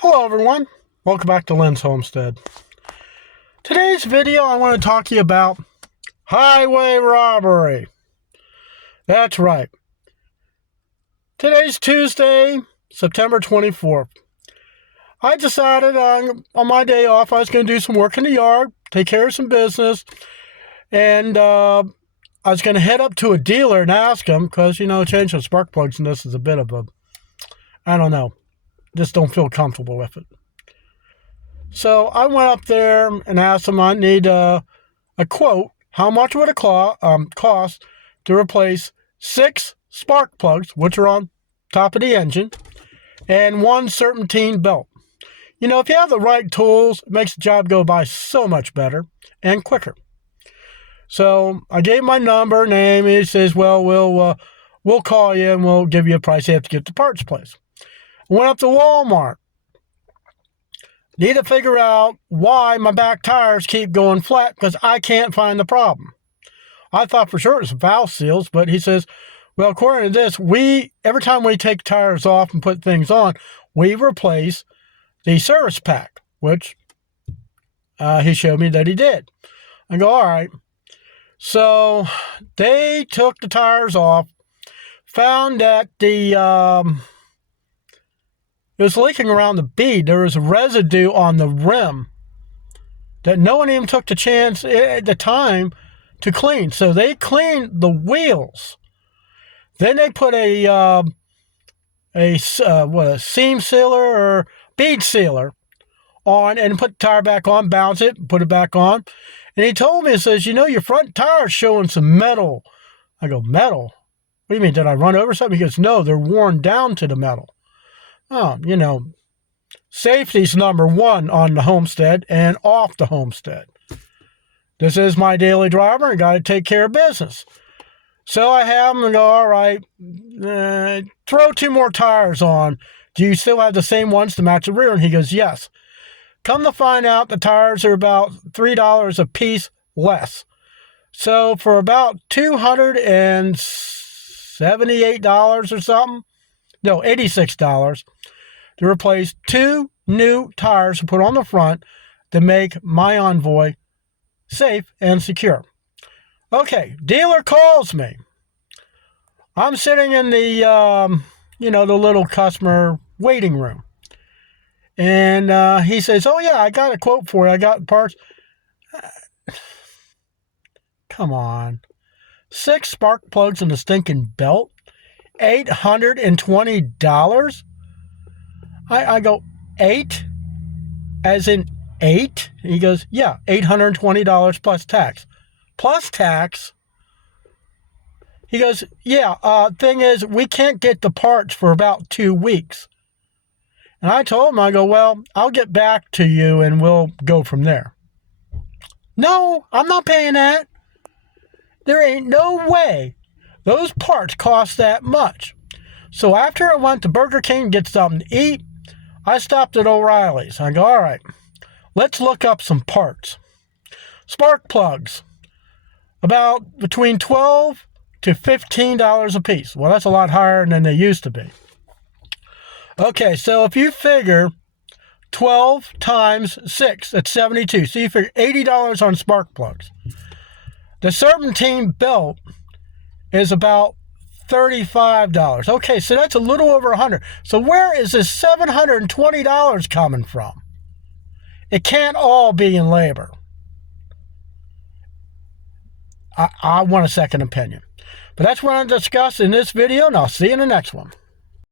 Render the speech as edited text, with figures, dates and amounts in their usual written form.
Hello everyone, welcome back to Lynn's Homestead. Today's video I want to talk to you about highway robbery. That's right. Today's Tuesday, September 24th. I decided on my day off I was going to do some work in the yard, take care of some business, and I was going to head up to a dealer and ask him, because, changing spark plugs in this is a bit of a, I don't know, just don't feel comfortable with it. So I went up there and asked him I need a quote. How much would it cost to replace 6 spark plugs, which are on top of the engine, and 1 serpentine belt? If you have the right tools, it makes the job go by so much better and quicker. So I gave my number, name. He says, well, we'll call you and we'll give you a price. You have to get the parts place. I went up to Walmart. Need to figure out why my back tires keep going flat because I can't find the problem. I thought for sure it was valve seals, but he says, well, according to this, every time we take tires off and put things on, we replace the service pack, which he showed me that he did. I go, all right. So they took the tires off, found that it was leaking around the bead. There was residue on the rim that no one even took the chance at the time to clean. So they cleaned the wheels. Then they put a seam sealer or bead sealer on and put the tire back on, bounce it, put it back on. And he told me, he says, your front tire's showing some metal. I go, metal? What do you mean, did I run over something? He goes, no, they're worn down to the metal. Oh, safety's number one on the homestead and off the homestead. This is my daily driver and got to take care of business. So I have him and go, all right, throw 2 more tires on. Do you still have the same ones to match the rear? And he goes, yes. Come to find out, the tires are about $3 a piece less. So for about $278 or something, no, $86 to replace 2 new tires to put on the front to make my Envoy safe and secure. Okay, dealer calls me. I'm sitting in the, the little customer waiting room. And he says, oh, yeah, I got a quote for you. I got parts. Come on. 6 spark plugs in the stinking belt? $820? I go, 8? As in 8? He goes, yeah, $820 plus tax. Plus tax? He goes, yeah, thing is, we can't get the parts for about 2 weeks. And I told him, I go, well, I'll get back to you and we'll go from there. No, I'm not paying that. There ain't no way those parts cost that much. So after I went to Burger King to get something to eat, I stopped at O'Reilly's. I go, all right, let's look up some parts. Spark plugs, about between $12 to $15 a piece. Well, that's a lot higher than they used to be. Okay, so if you figure 12 times 6, that's 72. So you figure $80 on spark plugs. The serpentine belt is about $35. Okay, so that's a little over $100. So where is this $720 coming from? It can't all be in labor. I want a second opinion. But that's what I'm going to discuss in this video, and I'll see you in the next one.